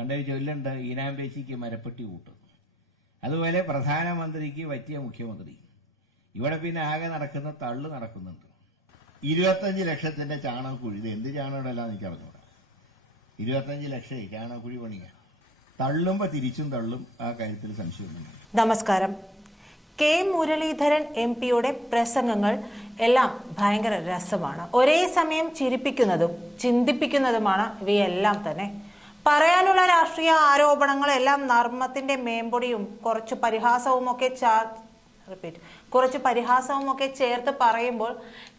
പണ്ടൊരു ചൊല്ലുണ്ട് ഈനാമ്പേശിക്ക് മരപ്പെട്ടി കൂട്ടും. അതുപോലെ പ്രധാനമന്ത്രിക്ക് പറ്റിയ മുഖ്യമന്ത്രി. ഇവിടെ പിന്നെ ആകെ നടക്കുന്ന തള്ളു നടക്കുന്നുണ്ട്. ഇരുപത്തഞ്ച് ലക്ഷത്തിന്റെ ചാണകക്കുഴി ഇത് എന്ത് ചാണകടല്ല എനിക്ക് അറിഞ്ഞൂടാ ഇരുപത്തഞ്ച് ലക്ഷേ ചാണകക്കുഴി പണിയാ. തള്ളുമ്പോ തിരിച്ചും തള്ളും ആ കാര്യത്തിൽ സംശയമൊന്നുമില്ല നമസ്കാരം. കെ മുരളീധരൻ എം പിയുടെ പ്രസംഗങ്ങൾ എല്ലാം ഭയങ്കര രസമാണ്. ഒരേ സമയം ചിരിപ്പിക്കുന്നതും ചിന്തിപ്പിക്കുന്നതുമാണ് ഇവയെല്ലാം തന്നെ. പറയാനുള്ള രാഷ്ട്രീയ ആരോപണങ്ങളെല്ലാം നർമ്മത്തിന്റെ മേമ്പൊടിയും കുറച്ച് പരിഹാസവും ഒക്കെ റിപ്പീറ്റ് കുറച്ച് പരിഹാസവും ഒക്കെ ചേർത്ത് പറയുമ്പോൾ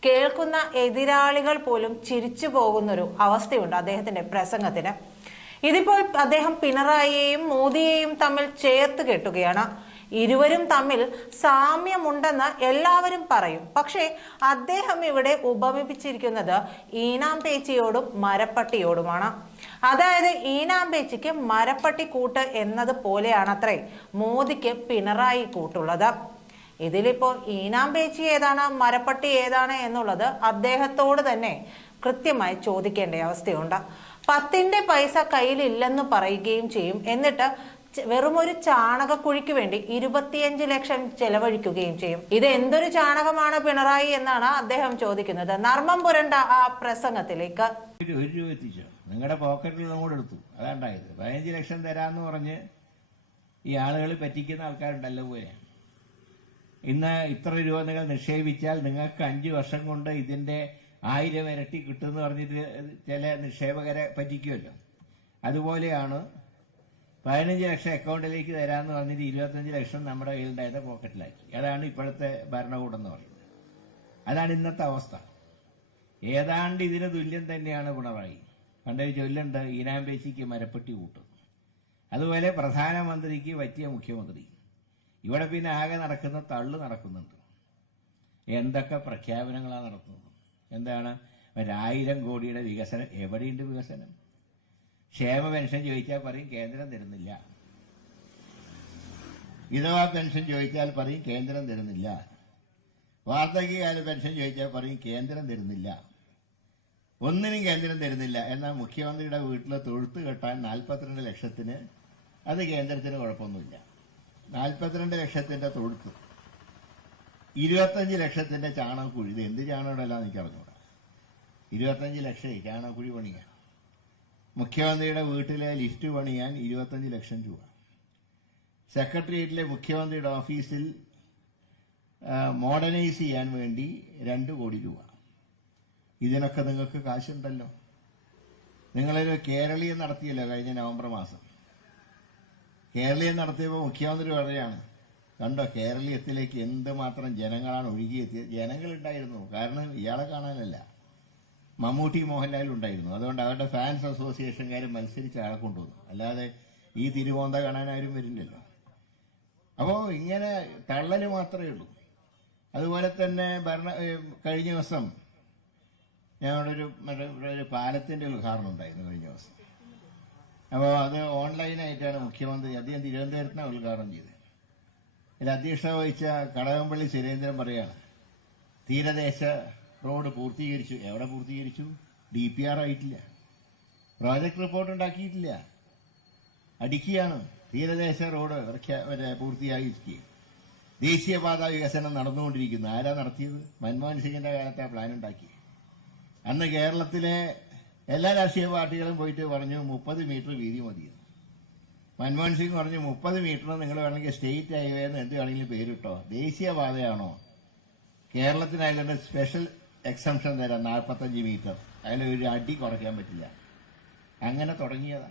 കേൾക്കുന്ന എതിരാളികൾ പോലും ചിരിച്ചു പോകുന്നൊരു അവസ്ഥയുണ്ട് അദ്ദേഹത്തിന്റെ പ്രസംഗത്തിന്. ഇതിപ്പോൾ അദ്ദേഹം പിണറായിയെയും മോദിയെയും തമ്മിൽ ചേർത്ത് കെട്ടുകയാണ്. ഇരുവരും തമ്മിൽ സാമ്യമുണ്ടെന്ന് എല്ലാവരും പറയും. പക്ഷേ അദ്ദേഹം ഇവിടെ ഉപമിപ്പിച്ചിരിക്കുന്നത് ഈനാം പേച്ചിയോടും മരപ്പട്ടിയോടുമാണ്. അതായത് ഈനാം പേച്ചിക്ക് മരപ്പട്ടി കൂട്ട് എന്നത് പോലെയാണത്രേ മോദിക്ക് പിണറായി കൂട്ടുള്ളത്. ഇതിലിപ്പോ ഈനാമ്പേച്ചി ഏതാണ് മരപ്പട്ടി ഏതാണ് എന്നുള്ളത് അദ്ദേഹത്തോട് തന്നെ കൃത്യമായി ചോദിക്കേണ്ട അവസ്ഥയുണ്ട്. പത്തിന്റെ പൈസ കയ്യിലില്ലെന്ന് പറയുകയും ചെയ്യും. എന്നിട്ട് ച- ചാണക ചാണകക്കുഴിക്ക് വേണ്ടി ഇരുപത്തിയഞ്ച് ലക്ഷം ചെലവഴിക്കുകയും ചെയ്യും. ഇത് എന്തൊരു ചാണകമാണ് പിണറായി എന്നാണ് അദ്ദേഹം ചോദിക്കുന്നത്. നർമ്മം പുരണ്ട ആ പ്രസംഗത്തിലേക്ക്. ഒരു ഒരു നിങ്ങളുടെ പോക്കറ്റിൽ നമ്മുടെ എടുത്തു. അതാണ്ടായത്. പതിനഞ്ച് ലക്ഷം തരാന്ന് പറഞ്ഞ് ഈ ആളുകൾ പറ്റിക്കുന്ന ആൾക്കാരുണ്ടല്ലോ പോലെ ഇന്ന് ഇത്ര രൂപ നിങ്ങൾ നിക്ഷേപിച്ചാൽ നിങ്ങൾക്ക് അഞ്ചു വർഷം കൊണ്ട് ഇതിന്റെ ആയിരം ഇരട്ടി കിട്ടുമെന്ന് പറഞ്ഞിട്ട് ചില നിക്ഷേപകരെ പറ്റിക്കുമല്ലോ. അതുപോലെയാണ് പതിനഞ്ച് ലക്ഷം അക്കൗണ്ടിലേക്ക് തരാമെന്ന് പറഞ്ഞിട്ട് ഇരുപത്തഞ്ച് ലക്ഷം നമ്മുടെ കയ്യിലുണ്ടായത് പോക്കറ്റിലാക്കി അതാണ് ഇപ്പോഴത്തെ ഭരണകൂടം എന്ന് പറയുന്നത്. അതാണ് ഇന്നത്തെ അവസ്ഥ. ഏതാണ്ട് ഇതിന് തുല്യം തന്നെയാണ് പിണറായി. പണ്ടൊരു ചൊല്ലുണ്ട് ഈനാമ്പേശിക്ക് മരപ്പെട്ടി കൂട്ടും. അതുപോലെ പ്രധാനമന്ത്രിക്ക് പറ്റിയ മുഖ്യമന്ത്രി. ഇവിടെ പിന്നെ ആകെ നടക്കുന്ന തള്ളു നടക്കുന്നുണ്ട്. എന്തൊക്കെ പ്രഖ്യാപനങ്ങളാണ് നടത്തുന്നത്? എന്താണ്? ഒരായിരം കോടിയുടെ വികസനം. എവിടെയുണ്ട് വികസനം? ക്ഷേമ പെൻഷൻ ചോദിച്ചാൽ പറയും കേന്ദ്രം തരുന്നില്ല. വിധവാ പെൻഷൻ ചോദിച്ചാൽ പറയും കേന്ദ്രം തരുന്നില്ല. വാർദ്ധക്യകാല പെൻഷൻ ചോദിച്ചാൽ പറയും കേന്ദ്രം തരുന്നില്ല. ഒന്നിനും കേന്ദ്രം തരുന്നില്ല. എന്നാൽ മുഖ്യമന്ത്രിയുടെ വീട്ടിലെ തൊഴുത്ത് കെട്ടാൻ നാൽപ്പത്തിരണ്ട് ലക്ഷത്തിന് അത് കേന്ദ്രത്തിന് കുഴപ്പമൊന്നുമില്ല. നാൽപ്പത്തിരണ്ട് ലക്ഷത്തിന്റെ തൊഴുത്ത് ഇരുപത്തഞ്ച് ലക്ഷത്തിന്റെ ചാണകക്കുഴി. ഇത് എന്ത് ചാണകമല്ല എനിക്ക് അറിഞ്ഞൂടാ ഇരുപത്തഞ്ച് ലക്ഷേ ചാണകക്കുഴി പണിയാൻ മുഖ്യമന്ത്രിയുടെ വീട്ടിലെ ലിഫ്റ്റ് പണിയാൻ ഇരുപത്തഞ്ച് ലക്ഷം രൂപ. സെക്രട്ടേറിയറ്റിലെ മുഖ്യമന്ത്രിയുടെ ഓഫീസിൽ മോഡേണൈസ് ചെയ്യാൻ വേണ്ടി രണ്ട് കോടി രൂപ. ഇതിനൊക്കെ നിങ്ങൾക്ക് കാശുണ്ടല്ലോ. നിങ്ങളൊരു കേരളീയം നടത്തിയല്ലോ കഴിഞ്ഞ നവംബർ മാസം. കേരളീയം നടത്തിയപ്പോൾ മുഖ്യമന്ത്രി പറയുകയാണ് കണ്ടോ കേരളീയത്തിലേക്ക് എന്തുമാത്രം ജനങ്ങളാണ് ഒഴുകിയെത്തിയത്? ജനങ്ങളുണ്ടായിരുന്നു. കാരണം ഇയാളെ കാണാനല്ല. മമ്മൂട്ടി മോഹൻലാൽ ഉണ്ടായിരുന്നു. അതുകൊണ്ട് അവരുടെ ഫാൻസ് അസോസിയേഷൻകാർ മത്സരിച്ച് ആളെ കൊണ്ടുവന്നു. അല്ലാതെ ഈ തിരുവോന്ത കാണാൻ ആരും വരില്ലല്ലോ അപ്പോൾ ഇങ്ങനെ തള്ളൽ മാത്രമേ ഉള്ളൂ. അതുപോലെ തന്നെ ഭരണ കഴിഞ്ഞ ദിവസം ഞങ്ങളുടെ ഒരു ഒരു പാലത്തിന്റെ ഉദ്ഘാടനം ഉണ്ടായിരുന്നു കഴിഞ്ഞ ദിവസം. അപ്പോൾ അത് ഓൺലൈനായിട്ടാണ് മുഖ്യമന്ത്രി അദ്ദേഹം തിരുവനന്തപുരത്തിനെ ഉദ്ഘാടനം ചെയ്തത്. ഇതിൽ അധ്യക്ഷത വഹിച്ച കടകംപള്ളി സുരേന്ദ്രൻ പറയാണ് തീരദേശ റോഡ് പൂർത്തീകരിച്ചു. എവിടെ പൂർത്തീകരിച്ചു? ഡി പി ആർ ആയിട്ടില്ല. പ്രോജക്ട് റിപ്പോർട്ട് ഉണ്ടാക്കിയിട്ടില്ല. അടിക്കുകയാണ് തീരദേശ റോഡ് വരെ പൂർത്തിയായിരിക്കുക ദേശീയപാത വികസനം നടന്നുകൊണ്ടിരിക്കുന്നു. ആരാ നടത്തിയത്? മൻമോഹൻ സിംഗിന്റെ കാലത്ത് പ്ലാൻ ഉണ്ടാക്കി. അന്ന് കേരളത്തിലെ എല്ലാ രാഷ്ട്രീയ പാർട്ടികളും പോയിട്ട് പറഞ്ഞു മുപ്പത് മീറ്റർ വീതി മതിയെന്ന്. മൻമോഹൻ സിംഗ് പറഞ്ഞു മുപ്പത് മീറ്റർ നിങ്ങൾ വേണമെങ്കിൽ സ്റ്റേറ്റ് ഹൈവേ എന്ന് എന്ത് വേണമെങ്കിലും പേരിട്ടോ. ദേശീയപാതയാണോ? കേരളത്തിനായതുകൊണ്ട് സ്പെഷ്യൽ എക്സംഷൻ തരാം നാൽപ്പത്തഞ്ച് മീറ്റർ. അതിൽ ഒരു അടി കുറയ്ക്കാൻ പറ്റില്ല. അങ്ങനെ തുടങ്ങിയതാ.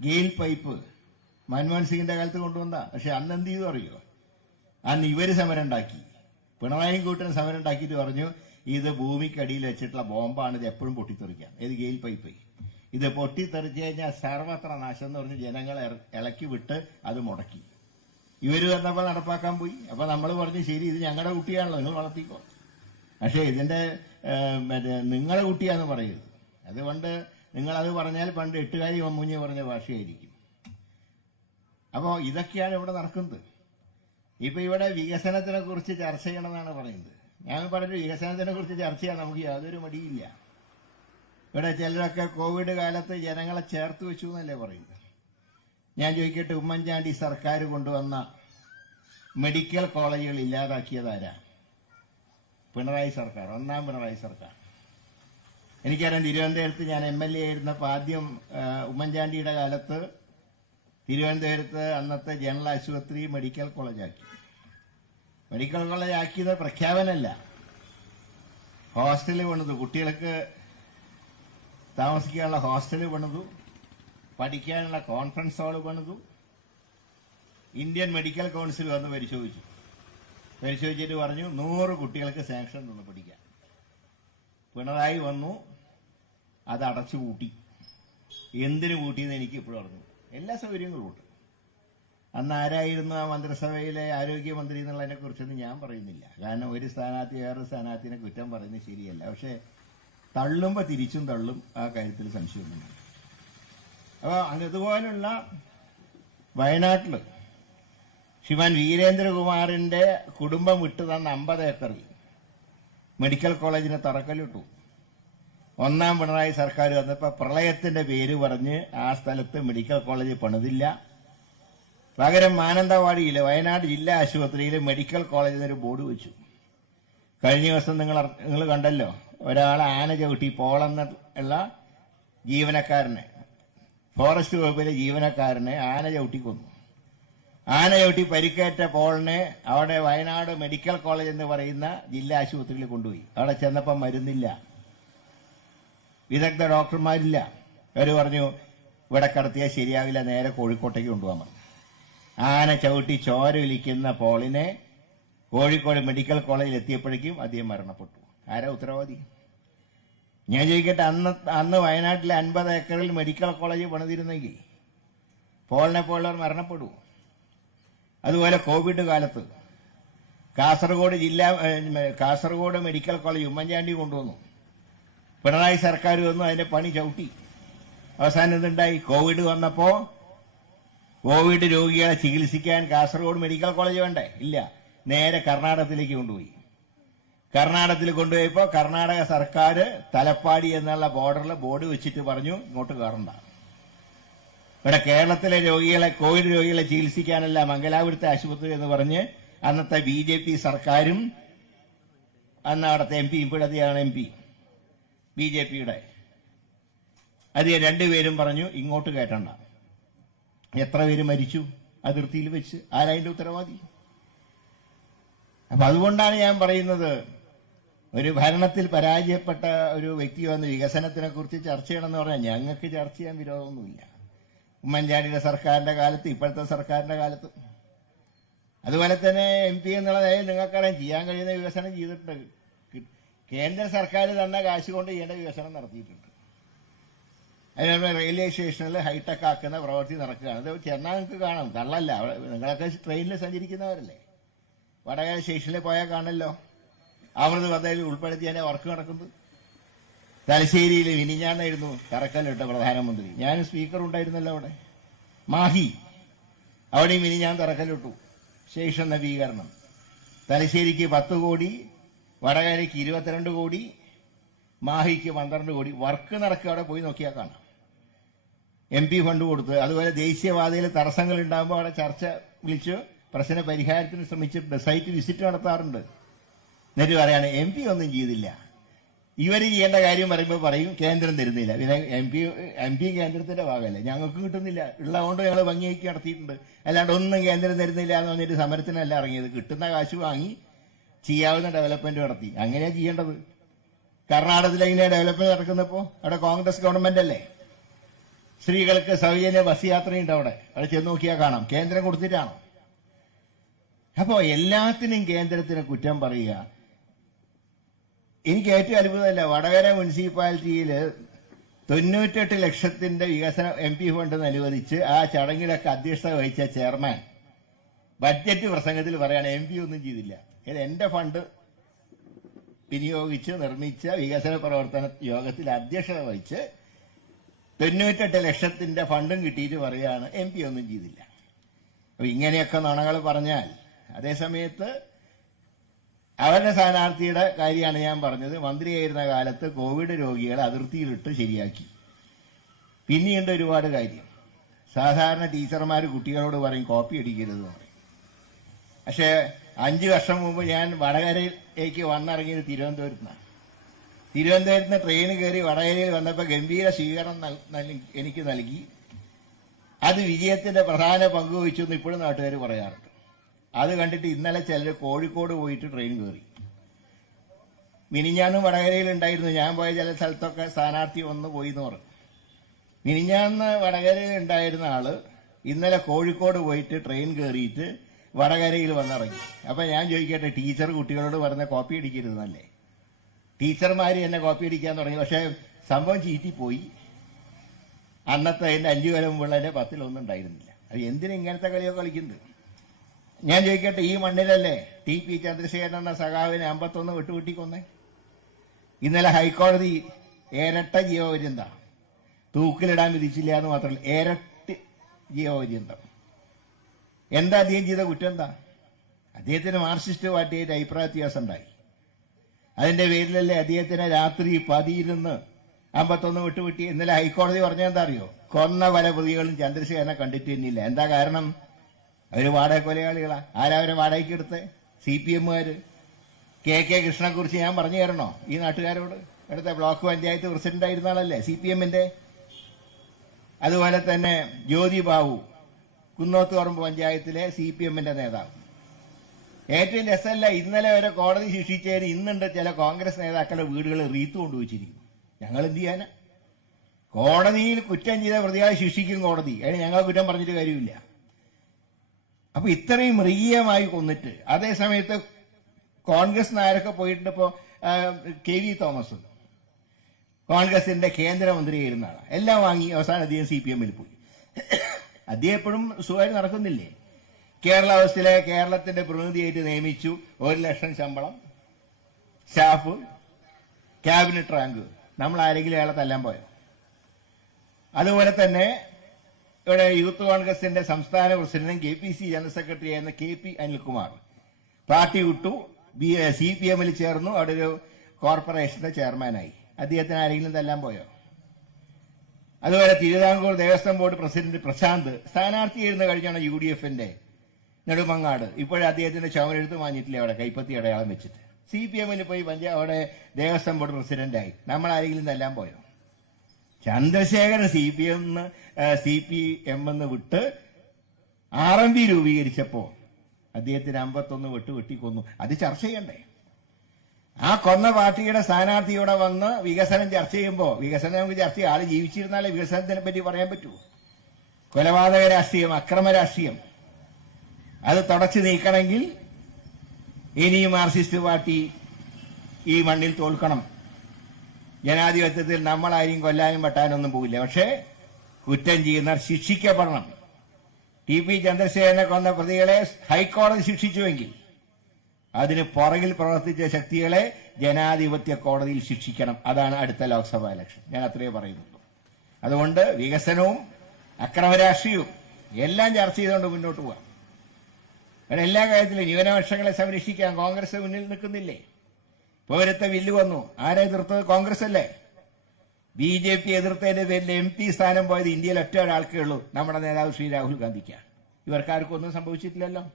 ഗെയിൽ പൈപ്പ്. മൻമോഹൻ സിംഗിന്റെ കാലത്ത് കൊണ്ടുവന്ന പക്ഷെ അന്ന് എന്ത് ചെയ്തു അറിയോ? അന്ന് ഇവർ സമരം ഉണ്ടാക്കി പിണറായി കൂട്ടൻ സമരം ഉണ്ടാക്കിയിട്ട് പറഞ്ഞു ഇത് ഭൂമിക്കടിയിൽ വെച്ചിട്ടുള്ള ബോംബാണ് ഇത് എപ്പോഴും പൊട്ടിത്തെറിക്കാം ഇത് ഗെയിൽ പൈപ്പ്? ഇത് പൊട്ടിത്തെറിച്ച് കഴിഞ്ഞാൽ സർവത്ര നാശം എന്ന് പറഞ്ഞ് ജനങ്ങളെ ഇളക്കി വിട്ട് അത് മുടക്കി. ഇവർ വന്നപ്പോൾ നടപ്പാക്കാൻ പോയി. അപ്പൊ നമ്മൾ പറഞ്ഞു ശരി ഇത് ഞങ്ങളുടെ കുട്ടിയാണല്ലോ നിങ്ങൾ വളർത്തിക്കോ. പക്ഷേ ഇതിന്റെ മറ്റേ നിങ്ങളെ കുട്ടിയാന്ന് പറയരുത്. അതുകൊണ്ട് നിങ്ങളത് പറഞ്ഞാൽ പണ്ട് എട്ടുകാരി മമ്മൂഞ്ഞ് പറഞ്ഞ ഭാഷയായിരിക്കും. അപ്പോൾ ഇതൊക്കെയാണ് ഇവിടെ നടക്കുന്നത്. ഇപ്പം ഇവിടെ വികസനത്തിനെ കുറിച്ച് ചർച്ച ചെയ്യണമെന്നാണ് പറയുന്നത്. ഞാൻ പറഞ്ഞു വികസനത്തിനെ കുറിച്ച് ചർച്ച ചെയ്യാൻ നമുക്ക് യാതൊരു മടിയില്ല. ഇവിടെ ചിലരൊക്കെ കോവിഡ് കാലത്ത് ജനങ്ങളെ ചേർത്ത് വെച്ചു എന്നല്ലേ പറയുന്നത്. ഞാൻ ചോദിക്കട്ടെ ഉമ്മൻചാണ്ടി സർക്കാർ കൊണ്ടുവന്ന മെഡിക്കൽ കോളേജുകൾ ഇല്ലാതാക്കിയതാരാ പിണറായി സർക്കാർ ഒന്നാം പിണറായി സർക്കാർ. എനിക്കറിയാം തിരുവനന്തപുരത്ത് ഞാൻ എം എൽ എ ആയിരുന്നപ്പോൾ ആദ്യം ഉമ്മൻചാണ്ടിയുടെ കാലത്ത് തിരുവനന്തപുരത്ത് അന്നത്തെ ജനറൽ ആശുപത്രി മെഡിക്കൽ കോളേജാക്കി. മെഡിക്കൽ കോളേജ് ആക്കിയത് പ്രഖ്യാപനമല്ല. ഹോസ്റ്റലിൽ പണിതു. കുട്ടികൾക്ക് താമസിക്കാനുള്ള ഹോസ്റ്റൽ പണിതു. പഠിക്കാനുള്ള കോൺഫറൻസ് ഹാൾ പണിതു. ഇന്ത്യൻ മെഡിക്കൽ കൗൺസിൽ വന്ന് പരിശോധിച്ചു. പരിശോധിച്ചിട്ട് പറഞ്ഞു നൂറ് കുട്ടികൾക്ക് സാങ്ഷൻ തന്നു പഠിക്കാൻ. പിണറായി വന്നു അത് അടച്ചു കൂട്ടി എന്തിനു കൂട്ടിയെന്ന് എനിക്ക് ഇപ്പോഴും അറിഞ്ഞു എല്ലാ സൗകര്യങ്ങളും ഉണ്ട്. അന്ന് ആരായിരുന്നു ആ മന്ത്രിസഭയിലെ ആരോഗ്യമന്ത്രി എന്നുള്ളതിനെ കുറിച്ചൊന്നും ഞാൻ പറയുന്നില്ല. കാരണം ഒരു സ്ഥാനാർത്ഥി വേറൊരു സ്ഥാനാർത്ഥിനെ കുറ്റം പറയുന്നത് ശരിയല്ല. പക്ഷെ തള്ളുമ്പോൾ തിരിച്ചും തള്ളും ആ കാര്യത്തിൽ സംശയമൊന്നുമില്ല. അപ്പോൾ അതുപോലുള്ള വയനാട്ടിൽ ശ്രീമാൻ വീരേന്ദ്രകുമാറിന്റെ കുടുംബം വിട്ടു തന്ന അമ്പത് ഏക്കറിൽ മെഡിക്കൽ കോളേജിന് തറക്കല്ലിട്ടു. ഒന്നാം പിണറായി സർക്കാർ വന്നപ്പോൾ പ്രളയത്തിന്റെ പേര് പറഞ്ഞ് ആ സ്ഥലത്ത് മെഡിക്കൽ കോളേജ് പണിതില്ല. പകരം മാനന്തവാടിയിൽ വയനാട് ജില്ലാ ആശുപത്രിയിൽ മെഡിക്കൽ കോളേജിൽ ഒരു ബോർഡ് വെച്ചു. കഴിഞ്ഞ ദിവസം നിങ്ങൾ നിങ്ങൾ കണ്ടല്ലോ ഒരാൾ ആന ചവിട്ടി പോളെന്ന ഉള്ള ജീവനക്കാരനെ ഫോറസ്റ്റ് വകുപ്പിലെ ജീവനക്കാരനെ ആന ചവിട്ടി കൊന്നു. ആന ചവിട്ടി പരിക്കേറ്റ പോളിനെ അവിടെ വയനാട് മെഡിക്കൽ കോളേജ് എന്ന് പറയുന്ന ജില്ലാ ആശുപത്രിയിൽ കൊണ്ടുപോയി. അവിടെ ചെന്നപ്പം മരുന്നില്ല. വിദഗ്ധ ഡോക്ടർമാരില്ല. അവർ പറഞ്ഞു ഇവിടെ കടത്തിയാൽ ശരിയാവില്ല നേരെ കോഴിക്കോട്ടേക്ക് കൊണ്ടുപോകാൻ പറഞ്ഞു. ആന ചവിട്ടി ചോര ഒലിക്കുന്ന പോളിനെ കോഴിക്കോട് മെഡിക്കൽ കോളേജിൽ എത്തിയപ്പോഴേക്കും അദ്ദേഹം മരണപ്പെട്ടു. ആരാ ഉത്തരവാദി? ഞാൻ ചോദിക്കട്ടെ അന്ന് അന്ന് വയനാട്ടിലെ അൻപത് ഏക്കറിൽ മെഡിക്കൽ കോളേജ് പണിതിരുന്നെങ്കിൽ പോളിനെ പോലുള്ളവർ മരണപ്പെടൂ അതുപോലെ കോവിഡ് കാലത്ത് കാസർഗോഡ് ജില്ലാ കാസർഗോഡ് മെഡിക്കൽ കോളേജ് ഉമ്മൻചാണ്ടി കൊണ്ടുവന്നു. പിണറായി സർക്കാർ വന്നു അതിന്റെ പണി ചവിട്ടി. അവസാനം എന്തുണ്ടായി? കോവിഡ് വന്നപ്പോ കോവിഡ് രോഗികളെ ചികിത്സിക്കാൻ കാസർഗോഡ് മെഡിക്കൽ കോളേജ് വേണ്ടേ? ഇല്ല. നേരെ കർണാടകത്തിലേക്ക് കൊണ്ടുപോയി. കർണാടകത്തിൽ കൊണ്ടുപോയപ്പോൾ കർണാടക സർക്കാർ തലപ്പാടി എന്നുള്ള ബോർഡറിൽ ബോർഡ് വെച്ചിട്ട് പറഞ്ഞു ഇങ്ങോട്ട് കയറണ്ട. ഇവിടെ കേരളത്തിലെ രോഗികളെ കോവിഡ് രോഗികളെ ചികിത്സിക്കാനല്ല മംഗലാപുരത്തെ ആശുപത്രി എന്ന് പറഞ്ഞ് അന്നത്തെ ബി ജെ പി സർക്കാരും അന്ന് അവിടുത്തെ എം പി ഇപ്പോഴത്തെയാണ് എം പി ബി ജെ പിയുടെ. അത് രണ്ടുപേരും പറഞ്ഞു ഇങ്ങോട്ട് കേട്ടണ്ട. എത്ര പേര് മരിച്ചു? അതിർത്തിയിൽ വെച്ച് ആരായതിന്റെ ഉത്തരവാദി? അപ്പൊ അതുകൊണ്ടാണ് ഞാൻ പറയുന്നത് ഒരു ഭരണത്തിൽ പരാജയപ്പെട്ട ഒരു വ്യക്തി വന്ന് വികസനത്തിനെ കുറിച്ച് ചർച്ച ചെയ്യണമെന്ന് പറഞ്ഞാൽ ഞങ്ങൾക്ക് ചർച്ച ചെയ്യാൻ വിരോധമൊന്നുമില്ല. ഉമ്മൻചാണ്ടിയുടെ സർക്കാരിന്റെ കാലത്ത് ഇപ്പോഴത്തെ സർക്കാരിന്റെ കാലത്ത്. അതുപോലെ തന്നെ എം പി എന്നുള്ള നിലയിൽ നിങ്ങൾക്കറിയാം ചെയ്യാൻ കഴിയുന്ന വികസനം ചെയ്തിട്ടുണ്ട്. കേന്ദ്ര സർക്കാർ തന്ന കാശ് കൊണ്ട് ചെയ്യേണ്ട വികസനം നടത്തിയിട്ടുണ്ട്. അതിനുള്ള റെയിൽവേ സ്റ്റേഷനിൽ ഹൈടെക് ആക്കുന്ന പ്രവൃത്തി നടക്കുകയാണ്. അത് ചെന്നാൽ നിങ്ങൾക്ക് കാണാം. തള്ളല്ല നിങ്ങളൊക്കെ ട്രെയിനിൽ സഞ്ചരിക്കുന്നവരല്ലേ? വടകര സ്റ്റേഷനിൽ പോയാൽ കാണല്ലോ. അമൃത് പദ്ധതിയിൽ ഉൾപ്പെടുത്തി വർക്ക് നടക്കുന്നത്. തലശ്ശേരിയിൽ വിനിഞ്ഞാന്നായിരുന്നു തറക്കല്ലിട്ട പ്രധാനമന്ത്രി. ഞാൻ സ്പീക്കർ ഉണ്ടായിരുന്നല്ലോ അവിടെ. മാഹി. അവിടെയും വിനിഞ്ഞാൻ തറക്കല്ലിട്ടു. ശേഷം നവീകരണം. തലശ്ശേരിക്ക് പത്ത് കോടി വടകരയ്ക്ക് ഇരുപത്തിരണ്ട് കോടി മാഹിക്ക് പന്ത്രണ്ട് കോടി. വർക്ക് നടക്കുക അവിടെ പോയി നോക്കിയാൽ കാണാം. എം പി ഫണ്ട് കൊടുത്ത്. അതുപോലെ ദേശീയപാതയിൽ തടസ്സങ്ങൾ ഉണ്ടാകുമ്പോൾ അവിടെ ചർച്ച വിളിച്ച് പ്രശ്ന പരിഹാരത്തിന് ശ്രമിച്ചിട്ടുണ്ട് സൈറ്റ് വിസിറ്റ് നടത്താറുണ്ട്. എന്നിട്ട് പറയാണ് എം പി ഒന്നും ചെയ്തില്ല. ഇവർ ചെയ്യേണ്ട കാര്യം പറയുമ്പോൾ പറയും കേന്ദ്രം തരുന്നില്ല. പിന്നെ എം പി എം പിയും കേന്ദ്രത്തിന്റെ ഭാഗമല്ലേ? ഞങ്ങൾക്ക് കിട്ടുന്നില്ല. ഉള്ളതുകൊണ്ട് ഞങ്ങൾ ഭംഗിയാക്കി നടത്തിയിട്ടുണ്ട്. അല്ലാണ്ട് ഒന്നും കേന്ദ്രം തരുന്നില്ല എന്ന് പറഞ്ഞിട്ട് സമരത്തിനല്ല ഇറങ്ങിയത്. കിട്ടുന്ന കാശ് വാങ്ങി ചെയ്യാവുന്ന ഡെവലപ്മെന്റ് നടത്തി. അങ്ങനെയാ ചെയ്യേണ്ടത്. കർണാടകത്തിൽ എങ്ങനെയാ ഡെവലപ്മെന്റ് നടക്കുന്നപ്പോ? അവിടെ കോൺഗ്രസ് ഗവൺമെന്റ് അല്ലേ? സ്ത്രീകൾക്ക് സൗജന്യ ബസ് യാത്രയുണ്ട് അവിടെ. അവിടെ ചെന്ന് നോക്കിയാൽ കാണാം. കേന്ദ്രം കൊടുത്തിട്ടാണോ? അപ്പോ എല്ലാത്തിനും കേന്ദ്രത്തിന് കുറ്റം പറയുക. എനിക്ക് ഏറ്റവും അത്ഭുതമല്ല വടകര മുനിസിപ്പാലിറ്റിയിൽ തൊണ്ണൂറ്റെട്ട് ലക്ഷത്തിന്റെ വികസന എം പി ഫണ്ട് അനുവദിച്ച് ആ ചടങ്ങിലൊക്കെ അധ്യക്ഷത വഹിച്ച ചെയർമാൻ. ബഡ്ജറ്റ് പ്രസംഗത്തിൽ പറയാണ് എം പി ഒന്നും ചെയ്തില്ല. ഇത് എന്റെ ഫണ്ട് വിനിയോഗിച്ച് നിർമ്മിച്ച വികസന പ്രവർത്തന യോഗത്തിൽ അധ്യക്ഷത വഹിച്ച് തൊണ്ണൂറ്റെട്ട് ലക്ഷത്തിന്റെ ഫണ്ടും കിട്ടിയിട്ട് പറയാണ് എം പി ഒന്നും ചെയ്തില്ല. അപ്പൊ ഇങ്ങനെയൊക്കെ നുണകൾ പറഞ്ഞാൽ അതേസമയത്ത് അവരുടെ സ്ഥാനാർത്ഥിയുടെ കാര്യമാണ് ഞാൻ പറഞ്ഞത്. മന്ത്രിയായിരുന്ന കാലത്ത് കോവിഡ് രോഗികളെ അതിർത്തിയിലിട്ട് ശരിയാക്കി. പിന്നെയുണ്ട് ഒരുപാട് കാര്യം. സാധാരണ ടീച്ചർമാർ കുട്ടികളോട് പറയും കോപ്പി അടിക്കരുത് പറയും. പക്ഷേ അഞ്ച് വർഷം മുമ്പ് ഞാൻ വടകരയിലേക്ക് വന്നിറങ്ങിയത് തിരുവനന്തപുരത്താണ്. തിരുവനന്തപുരത്ത് ട്രെയിൻ കയറി വടകരയിൽ വന്നപ്പോൾ ഗംഭീര സ്വീകരണം എനിക്ക് നൽകി. അത് വിജയത്തിന്റെ പ്രധാന പങ്ക് വഹിച്ചു എന്ന് ഇപ്പോഴും നാട്ടുകാർ പറയാറുണ്ട്. അത് കണ്ടിട്ട് ഇന്നലെ ചിലർ കോഴിക്കോട് പോയിട്ട് ട്രെയിൻ കയറി മിനിഞ്ഞാന്ന് വടകരയിൽ ഉണ്ടായിരുന്നു. ഞാൻ പോയ ചില സ്ഥലത്തൊക്കെ സ്ഥാനാർത്ഥി ഒന്ന് പോയി എന്ന് പറഞ്ഞു. മിനിഞ്ഞാന്ന് വടകരയിൽ ഉണ്ടായിരുന്ന ആൾ ഇന്നലെ കോഴിക്കോട് പോയിട്ട് ട്രെയിൻ കയറിയിട്ട് വടകരയിൽ വന്നിറങ്ങി. അപ്പൊ ഞാൻ ചോദിക്കട്ടെ ടീച്ചർ കുട്ടികളോട് പറഞ്ഞ കോപ്പി അടിക്കരുതെന്നല്ലേ? ടീച്ചർമാർ എന്നെ കോപ്പി അടിക്കാൻ തുടങ്ങി. പക്ഷെ സംഭവം ചീറ്റി പോയി അന്നത്തെ എന്റെ അഞ്ചു കൊല്ലം മുമ്പുള്ളതിന്റെ പത്തിലൊന്നും ഉണ്ടായിരുന്നില്ല. അത് എന്തിനാ ഇങ്ങനത്തെ കളിയൊക്കെ കളിക്കുന്നത്? ഞാൻ ചോദിക്കട്ടെ ഈ മണ്ണിലല്ലേ ടി പി ചന്ദ്രശേഖരൻ എന്ന സഖാവിനെ അമ്പത്തൊന്ന് വിട്ടുവിട്ടിക്കൊന്നേ ഇന്നലെ ഹൈക്കോടതി ഏരട്ട ജീവപര്യന്തം തൂക്കിലിടാൻ വിധിച്ചില്ല എന്ന് മാത്രമല്ല ഏരട്ടി ജീവപര്യന്തം. എന്താ അദ്ദേഹം ചെയ്ത കുറ്റം എന്താ? അദ്ദേഹത്തിന് മാർക്സിസ്റ്റ് പാർട്ടിയായിട്ട് അഭിപ്രായ വ്യത്യാസം ഉണ്ടായി. അതിന്റെ പേരിലല്ലേ അദ്ദേഹത്തിന് രാത്രി പതിയിരുന്ന് അമ്പത്തൊന്ന് വിട്ടുവിട്ടി ഇന്നലെ ഹൈക്കോടതി പറഞ്ഞ എന്താ അറിയോ? കൊന്ന പല പ്രതികളും ചന്ദ്രശേഖരനെ കണ്ടിട്ട് തന്നെയില്ല. എന്താ കാരണം? അവർ വാടക കൊലയാളികളാ. ആരാവരെ വാടകയ്ക്ക് എടുത്ത്? സി പി എമ്മുകാര്. കെ കെ കൃഷ്ണനെ കുറിച്ച് ഞാൻ പറഞ്ഞു തരണോ? ഈ നാട്ടുകാരോട്? അടുത്ത ബ്ലോക്ക് പഞ്ചായത്ത് പ്രസിഡന്റ് ആയിരുന്ന ആളല്ലേ സി പി എമ്മിന്റെ? അതുപോലെ തന്നെ ജ്യോതി ബാബു കുന്നോത്തുപറമ്പ് പഞ്ചായത്തിലെ സി പി എമ്മിന്റെ നേതാവ്. ഏറ്റവും രസമല്ല ഇന്നലെ വരെ കോടതി ശിക്ഷിച്ചതിന് ഇന്നുണ്ട് ചില കോൺഗ്രസ് നേതാക്കളുടെ വീടുകൾ റീത്ത് കൊണ്ടുവച്ചിരിക്കും ഞങ്ങൾ എന്ത് ചെയ്യാനാ? കോടതിയിൽ കുറ്റം ചെയ്ത പ്രതികളെ ശിക്ഷിക്കും കോടതി. അതിന് ഞങ്ങൾ കുറ്റം പറഞ്ഞിട്ട് കാര്യമില്ല. അപ്പൊ ഇത്രയും മൃഗീയമായി കൊന്നിട്ട് അതേ സമയത്ത് കോൺഗ്രസ് നായരൊക്കെ പോയിട്ടുണ്ട് ഇപ്പോ കെ വി തോമസ്. കോൺഗ്രസിന്റെ കേന്ദ്രമന്ത്രിയായിരുന്ന ആളാണ് എല്ലാം വാങ്ങി അവസാനം അദ്ദേഹം സി പി എമ്മിൽ പോയി. അദ്ദേഹം എപ്പോഴും സുഖമായി നടക്കുന്നില്ലേ? കേരള ഹൗസിലെ കേരളത്തിന്റെ പ്രതിനിധിയായിട്ട് നിയമിച്ചു. ഒരു ലക്ഷം ശമ്പളം സ്റ്റാഫ് ക്യാബിനറ്റ് റാങ്ക്. നമ്മൾ ആരെങ്കിലും അയാളെ തല്ലാൻ പോയോ? അതുപോലെ തന്നെ ഇവിടെ യൂത്ത് കോൺഗ്രസിന്റെ സംസ്ഥാന പ്രസിഡന്റും K P C general secretary ആയിരുന്ന കെ പി അനിൽകുമാർ. പാർട്ടി വിട്ടു. ബി സി പി എമ്മിൽ ചേർന്നു. അവിടെ ഒരു കോർപ്പറേഷന്റെ ചെയർമാനായി. അദ്ദേഹത്തിന് ആരെങ്കിലും തല്ലാൻ പോയോ? അതുപോലെ തിരുവിതാംകൂർ ദേവസ്വം ബോർഡ് പ്രസിഡന്റ് പ്രശാന്ത് സ്ഥാനാർത്ഥിയായിരുന്നു കഴിഞ്ഞാണ് യു ഡി എഫിന്റെ നെടുമങ്ങാട്. ഇപ്പോഴും അദ്ദേഹത്തിന്റെ ചുമരെഴുത്ത് വാങ്ങിയിട്ടില്ല അവിടെ കൈപ്പത്തി അടയാളം വെച്ചിട്ട്. സി പി എമ്മിൽ പോയി പഞ്ചാബ് അവിടെ ദേവസ്വം ബോർഡ് പ്രസിഡന്റായി. നമ്മൾ ആരെങ്കിലും തല്ലാൻ പോയോ? Chandrasekharan C P M C P M എന്ന് വിട്ട് ആർ എം പി രൂപീകരിച്ചപ്പോ അദ്ദേഹത്തിന് അമ്പത്തൊന്ന് വെട്ട് വെട്ടിക്കൊന്നു. അത് ചർച്ച ചെയ്യണ്ടേ? ആ കൊന്ന പാർട്ടിയുടെ സ്ഥാനാർത്ഥിയോടെ വന്ന് വികസനം ചർച്ച ചെയ്യുമ്പോൾ വികസനം നമുക്ക് ചർച്ച ചെയ്യാം. ആൾ ജീവിച്ചിരുന്നാലേ വികസനത്തിനെ പറ്റി പറയാൻ പറ്റൂ. കൊലപാതക രാഷ്ട്രീയം അക്രമ രാഷ്ട്രീയം. അത് തുടച്ചു നീക്കണമെങ്കിൽ ഇനിയും മാർക്സിസ്റ്റ് പാർട്ടി ഈ മണ്ണിൽ തോൽക്കണം. ജനാധിപത്യത്തിൽ നമ്മളാരെയും കൊല്ലാനും വെട്ടാനൊന്നും പോകില്ല പക്ഷേ കുറ്റം ചെയ്യുന്നവർ ശിക്ഷിക്കപ്പെടണം. ടി പി ചന്ദ്രശേഖരനെ കൊന്ന പ്രതികളെ ഹൈക്കോടതി ശിക്ഷിച്ചുവെങ്കിൽ അതിന് പുറകിൽ പ്രവർത്തിച്ച ശക്തികളെ ജനാധിപത്യ കോടതിയിൽ ശിക്ഷിക്കണം. അതാണ് അടുത്ത ലോക്സഭാ ഇലക്ഷൻ. ഞാൻ അത്രയേ പറയുന്നുള്ളൂ. അതുകൊണ്ട് വികസനവും അക്രമരാഷ്ട്രീയവും എല്ലാം ചർച്ച ചെയ്തുകൊണ്ട് മുന്നോട്ട് പോകാം എല്ലാ കാര്യത്തിലും ന്യൂനപക്ഷങ്ങളെ സംരക്ഷിക്കാൻ കോൺഗ്രസ് മുന്നിൽ നിൽക്കുന്നില്ലേ? പൗരത്വ ബില്ല് വന്നു. ആരെ എതിർത്തത്? കോൺഗ്രസ് അല്ലേ? ബി ജെ പി എതിർത്തതിന്റെ പേരിൽ എം പി സ്ഥാനം പോയത് ഇന്ത്യയിൽ ഒറ്റ ഒരാൾക്കേ ഉള്ളൂ. നമ്മുടെ നേതാവ് ശ്രീ രാഹുൽ ഗാന്ധിക്കാണ്. ഇവർക്കാർക്കും ഒന്നും സംഭവിച്ചിട്ടില്ലല്ലോ.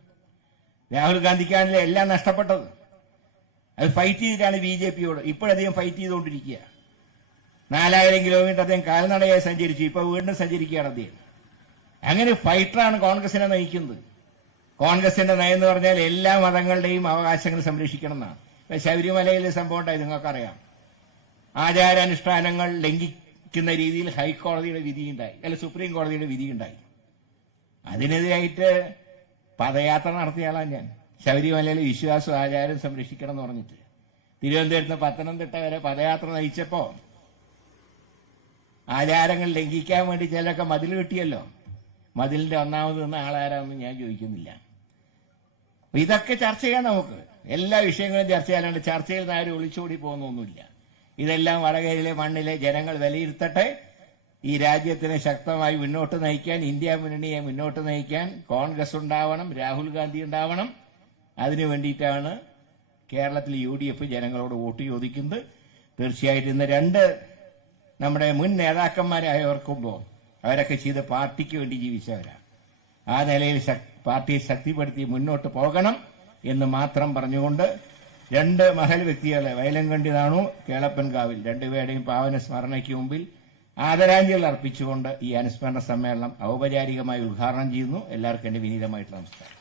രാഹുൽ ഗാന്ധിക്കാണല്ലേ എല്ലാം നഷ്ടപ്പെട്ടത്. അത് ഫൈറ്റ് ചെയ്തിട്ടാണ് ബി ജെ പിയോട് ഇപ്പോഴധികം ഫൈറ്റ് ചെയ്തുകൊണ്ടിരിക്കുക. നാലായിരം കിലോമീറ്റർ അദ്ദേഹം കാൽനടയായി സഞ്ചരിച്ചു. ഇപ്പൊ വീണ്ടും സഞ്ചരിക്കുകയാണ് അദ്ദേഹം. അങ്ങനെ ഫൈറ്ററാണ് കോൺഗ്രസിനെ നയിക്കുന്നത്. കോൺഗ്രസിന്റെ നയം എന്ന് പറഞ്ഞാൽ എല്ലാ മതങ്ങളുടെയും അവകാശങ്ങൾ സംരക്ഷിക്കണം എന്നാണ്. ശബരിമലയിലെ സംഭവം ഉണ്ടായി നിങ്ങൾക്കറിയാം. ആചാരാനുഷ്ഠാനങ്ങൾ ലംഘിക്കുന്ന രീതിയിൽ ഹൈക്കോടതിയുടെ വിധിയുണ്ടായി. അല്ല സുപ്രീം കോടതിയുടെ വിധിയുണ്ടായി. അതിനെതിരായിട്ട് പദയാത്ര നടത്തിയാളാണ് ഞാൻ. ശബരിമലയിലെ വിശ്വാസം ആചാരം സംരക്ഷിക്കണം എന്ന് പറഞ്ഞിട്ട്. തിരുവനന്തപുരത്ത് പത്തനംതിട്ട വരെ പദയാത്ര നയിച്ചപ്പോ ആചാരങ്ങൾ ലംഘിക്കാൻ വേണ്ടി ചിലരൊക്കെ മതിൽ കിട്ടിയല്ലോ മതിലിന്റെ ഒന്നാമത് നിന്ന് ആളാരാന്ന് ഞാൻ ചോദിക്കുന്നില്ല. ഇതൊക്കെ ചർച്ച ചെയ്യാം നമുക്ക്. എല്ലാ വിഷയങ്ങളും ചർച്ച ചെയ്യാനുണ്ട് ചർച്ചയിൽ നിന്ന് ആരും ഒളിച്ചോടി പോകുന്നൊന്നുമില്ല. ഇതെല്ലാം വടകരയിലെ മണ്ണിലെ ജനങ്ങൾ വിലയിരുത്തട്ടെ. ഈ രാജ്യത്തിനെ ശക്തമായി മുന്നോട്ട് നയിക്കാൻ ഇന്ത്യ മുന്നണിയെ മുന്നോട്ട് നയിക്കാൻ കോൺഗ്രസ് ഉണ്ടാവണം രാഹുൽ ഗാന്ധി ഉണ്ടാവണം. അതിനു വേണ്ടിയിട്ടാണ് കേരളത്തിൽ യു ഡി എഫ് ജനങ്ങളോട് വോട്ട് ചോദിക്കുന്നത്. തീർച്ചയായിട്ടും ഇന്ന് രണ്ട് നമ്മുടെ മുൻ നേതാക്കന്മാരെ ഓർക്കുമ്പോൾ അവരൊക്കെ ചെയ്ത് പാർട്ടിക്ക് വേണ്ടി ജീവിച്ചവരാണ്. ആ നിലയിൽ പാർട്ടിയെ ശക്തിപ്പെടുത്തി മുന്നോട്ട് പോകണം. എന്ന് മാത്രം പറഞ്ഞുകൊണ്ട് രണ്ട് മഹൽ വ്യക്തികളെ വയലങ്കണ്ടി നാണു കേളപ്പൻകാവിൽ. രണ്ടുപേരുടെയും പാവന സ്മരണയ്ക്ക് മുമ്പിൽ ആദരാഞ്ജലികൾ അർപ്പിച്ചുകൊണ്ട് ഈ അനുസ്മരണ സമ്മേളനം ഔപചാരികമായി ഉദ്ഘാടനം ചെയ്യുന്നു. എല്ലാവർക്കും എന്റെ വിനീതമായിട്ടുള്ള നമസ്കാരം.